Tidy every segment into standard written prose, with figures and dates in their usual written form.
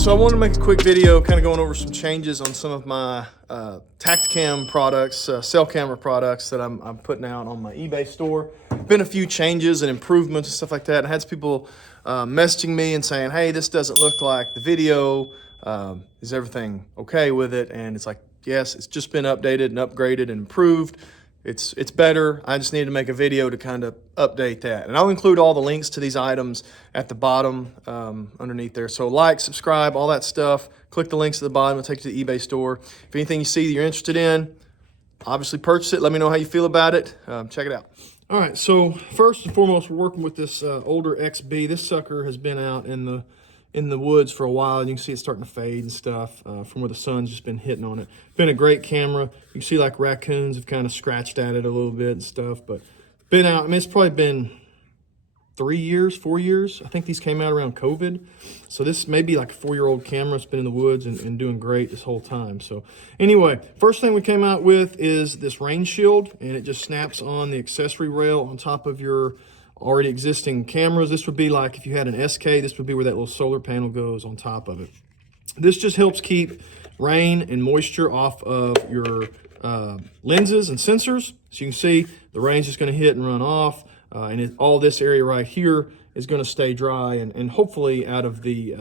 So I wanted to make a quick video kind of going over some changes on some of my Tactacam products, cell camera products that I'm putting out on my eBay store. Been a few changes and improvements and stuff like that. I had some people messaging me and saying, hey, this doesn't look like the video. Is everything okay with it? And it's like, yes, it's just been updated and upgraded and improved. It's better. I just need to make a video to kind of update that. And I'll include all the links to these items at the bottom underneath there. So like, subscribe, all that stuff. Click the links at the bottom. It'll take you to the eBay store. If anything you see that you're interested in, obviously purchase it. Let me know how you feel about it. Check it out. All right, so first and foremost, we're working with this older XB. This sucker has been out in the woods for a while. You can see it's starting to fade and stuff from where the sun's just been hitting on it. Been a great camera. You can see like raccoons have kind of scratched at it a little bit and stuff, but been out. I mean, it's probably been 4 years. I think these came out around COVID. So this may be like a 4-year-old camera. It's been in the woods and doing great this whole time. So anyway, first thing we came out with is this rain shield, and it just snaps on the accessory rail on top of your already existing cameras. This would be like if you had an SK, this would be where that little solar panel goes on top of it. This just helps keep rain and moisture off of your lenses and sensors. So you can see the rain's just going to hit and run off, and all this area right here is going to stay dry and hopefully out of the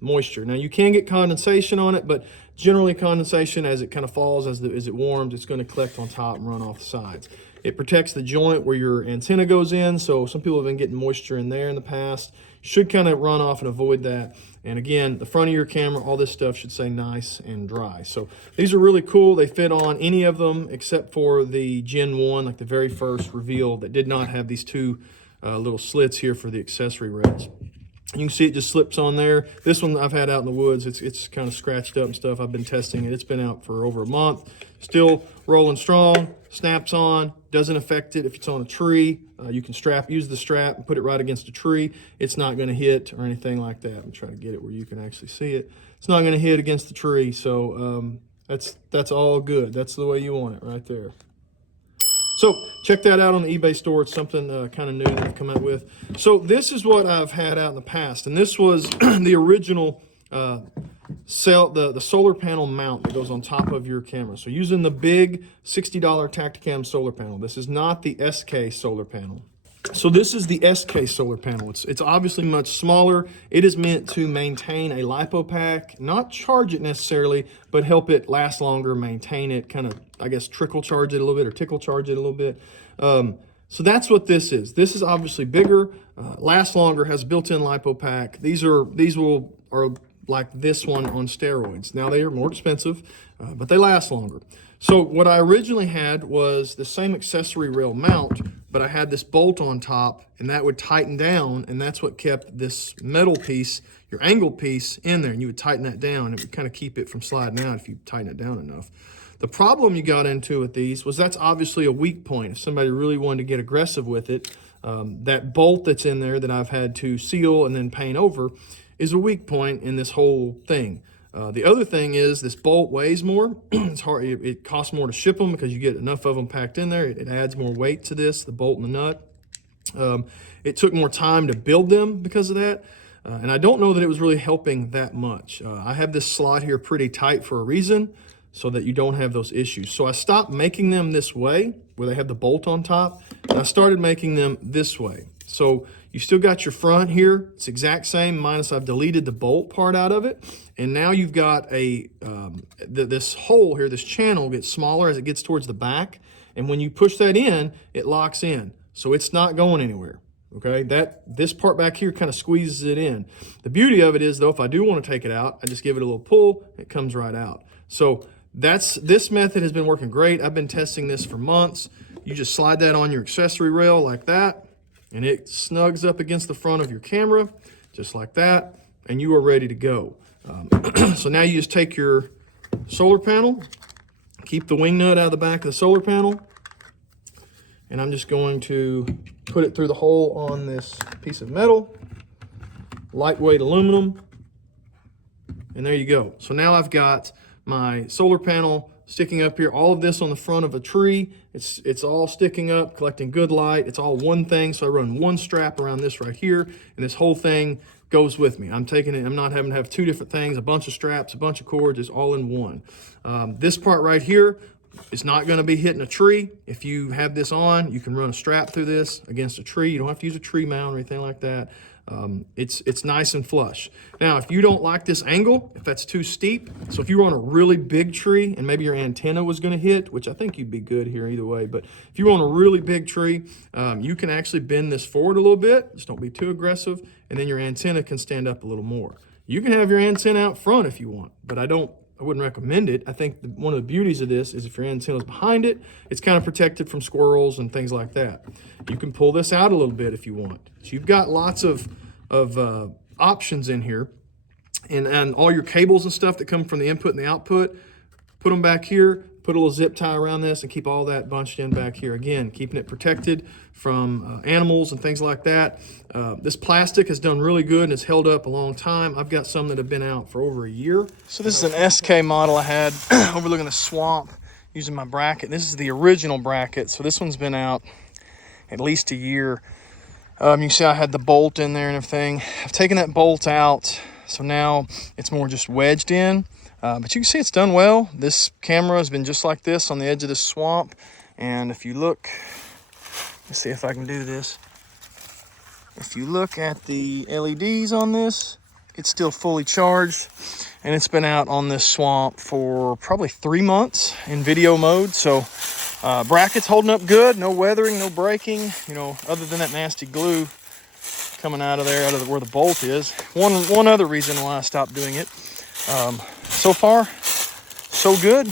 moisture. Now you can get condensation on it, but generally condensation, as it kind of falls, as it warms, it's going to collect on top and run off the sides. It protects the joint where your antenna goes in, so some people have been getting moisture in there in the past. Should kind of run off and avoid that. And again, the front of your camera, all this stuff should stay nice and dry. So these are really cool. They fit on any of them except for the Gen 1, like the very first reveal, that did not have these two little slits here for the accessory rails. You can see it just slips on there. This one I've had out in the woods. It's kind of scratched up and stuff. I've been testing it. It's been out for over a month. Still rolling strong, snaps on, doesn't affect it if it's on a tree. You can use the strap and put it right against a tree. It's not going to hit or anything like that. I'm trying to get it where you can actually see it. It's not going to hit against the tree, so that's all good. That's the way you want it right there. So check that out on the eBay store. It's something kind of new that I've come out with. So this is what I've had out in the past, and this was the original the solar panel mount that goes on top of your camera. So using the big $60 Tactacam solar panel. This is not the SK solar panel. So this is the SK solar panel. It's obviously much smaller. It is meant to maintain a LiPo pack, not charge it necessarily, but help it last longer, maintain it, kind of, I guess, trickle charge it a little bit or tickle charge it a little bit. So that's what this is. This is obviously bigger, lasts longer, has built-in LiPo pack. These are like this one on steroids. Now they are more expensive, but they last longer. So what I originally had was the same accessory rail mount, but I had this bolt on top, and that would tighten down, and that's what kept this metal piece, your angled piece, in there. And you would tighten that down, and it would kind of keep it from sliding out if you tighten it down enough. The problem you got into with these was that's obviously a weak point. If somebody really wanted to get aggressive with it, that bolt that's in there that I've had to seal and then paint over is a weak point in this whole thing. The other thing is this bolt weighs more. It's hard. It costs more to ship them because you get enough of them packed in there. It adds more weight to this, the bolt and the nut. It took more time to build them because of that. And I don't know that it was really helping that much. I have this slot here pretty tight for a reason, so that you don't have those issues. So I stopped making them this way, where they have the bolt on top, and I started making them this way. So you still got your front here. It's exact same, minus I've deleted the bolt part out of it. And now you've got this hole here, this channel gets smaller as it gets towards the back. And when you push that in, it locks in. So it's not going anywhere. Okay, this part back here kind of squeezes it in. The beauty of it is, though, if I do want to take it out, I just give it a little pull, it comes right out. So this method has been working great. I've been testing this for months. You just slide that on your accessory rail like that, and it snugs up against the front of your camera, just like that, and you are ready to go. So now you just take your solar panel, keep the wing nut out of the back of the solar panel, and I'm just going to put it through the hole on this piece of metal, lightweight aluminum, and there you go. So now I've got my solar panel sticking up here. All of this on the front of a tree. It's all sticking up, collecting good light. It's all one thing. So I run one strap around this right here, and this whole thing goes with me. I'm taking it, I'm not having to have two different things, a bunch of straps, a bunch of cords, it's all in one. This part right here is not gonna be hitting a tree. If you have this on, you can run a strap through this against a tree. You don't have to use a tree mount or anything like that. It's nice and flush. Now, if you don't like this angle, if that's too steep, so if you were on a really big tree and maybe your antenna was gonna hit, which I think you'd be good here either way, but if you were on a really big tree, you can actually bend this forward a little bit, just don't be too aggressive, and then your antenna can stand up a little more. You can have your antenna out front if you want, but I wouldn't recommend it. I think one of the beauties of this is if your antenna is behind it, it's kind of protected from squirrels and things like that. You can pull this out a little bit if you want. So you've got lots of options in here, and all your cables and stuff that come from the input and the output, put them back here, put a little zip tie around this and keep all that bunched in back here. Again, keeping it protected from animals and things like that. This plastic has done really good and it's held up a long time. I've got some that have been out for over a year. So this is an SK model I had overlooking the swamp using my bracket. This is the original bracket. So this one's been out at least a year. You see I had the bolt in there and everything. I've taken that bolt out, so now it's more just wedged in. But you can see it's done well. This camera has been just like this on the edge of the swamp. And if you look, let's see if I can do this. If you look at the LEDs on this, it's still fully charged. And it's been out on this swamp for probably 3 months in video mode. So bracket's holding up good, no weathering, no breaking, you know, other than that nasty glue coming out of there, where the bolt is. One other reason why I stopped doing it. So far, so good.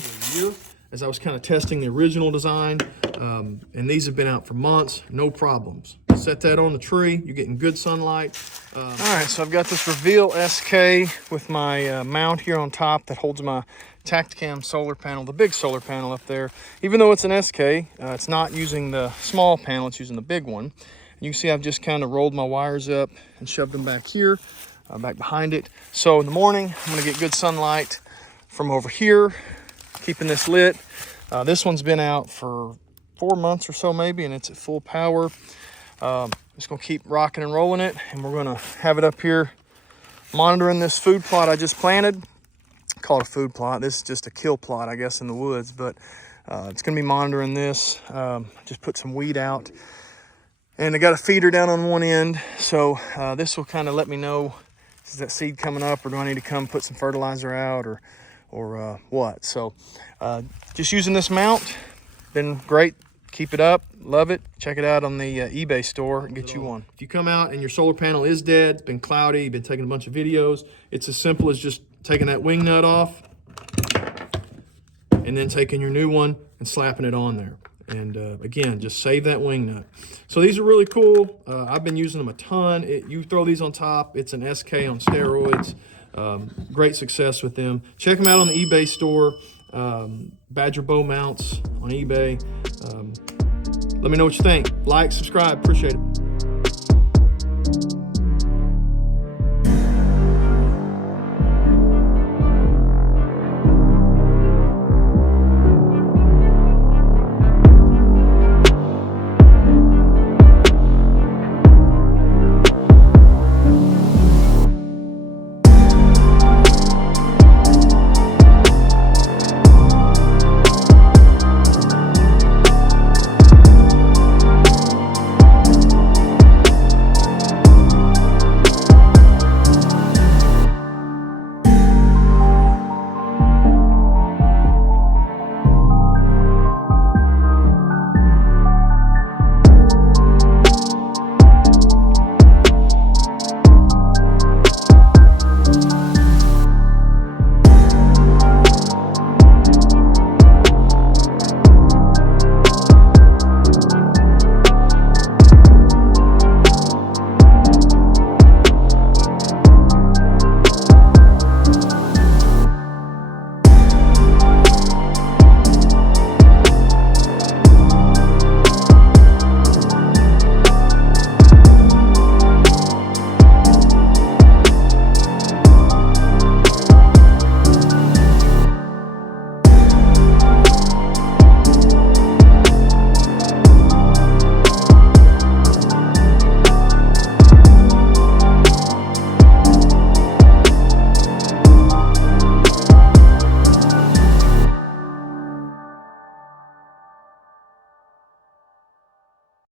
As I was kind of testing the original design, and these have been out for months, no problems. Set that on the tree, you're getting good sunlight. All right, so I've got this Reveal SK with my mount here on top that holds my Tactacam solar panel, the big solar panel up there. Even though it's an SK, it's not using the small panel, it's using the big one. You can see I've just kind of rolled my wires up and shoved them back here, back behind it. So in the morning, I'm gonna get good sunlight from over here, keeping this lit. This one's been out for 4 months or so maybe, and it's at full power. Just gonna keep rocking and rolling it, and we're gonna have it up here monitoring this food plot I just planted. Call it a food plot. This is just a kill plot, I guess, in the woods, but it's gonna be monitoring this. Just put some weed out, and I got a feeder down on one end, so this will kind of let me know, is that seed coming up, or do I need to come put some fertilizer out, or what? So just using this mount, been great. Keep it up, love it. Check it out on the eBay store and get you one. If you come out and your solar panel is dead, it's been cloudy, you've been taking a bunch of videos, it's as simple as just taking that wing nut off and then taking your new one and slapping it on there. And again, just save that wing nut. So these are really cool. I've been using them a ton. You throw these on top, it's an SK on steroids. Great success with them. Check them out on the eBay store. Badger bow mounts on eBay. Let me know what you think. Like, subscribe, appreciate it.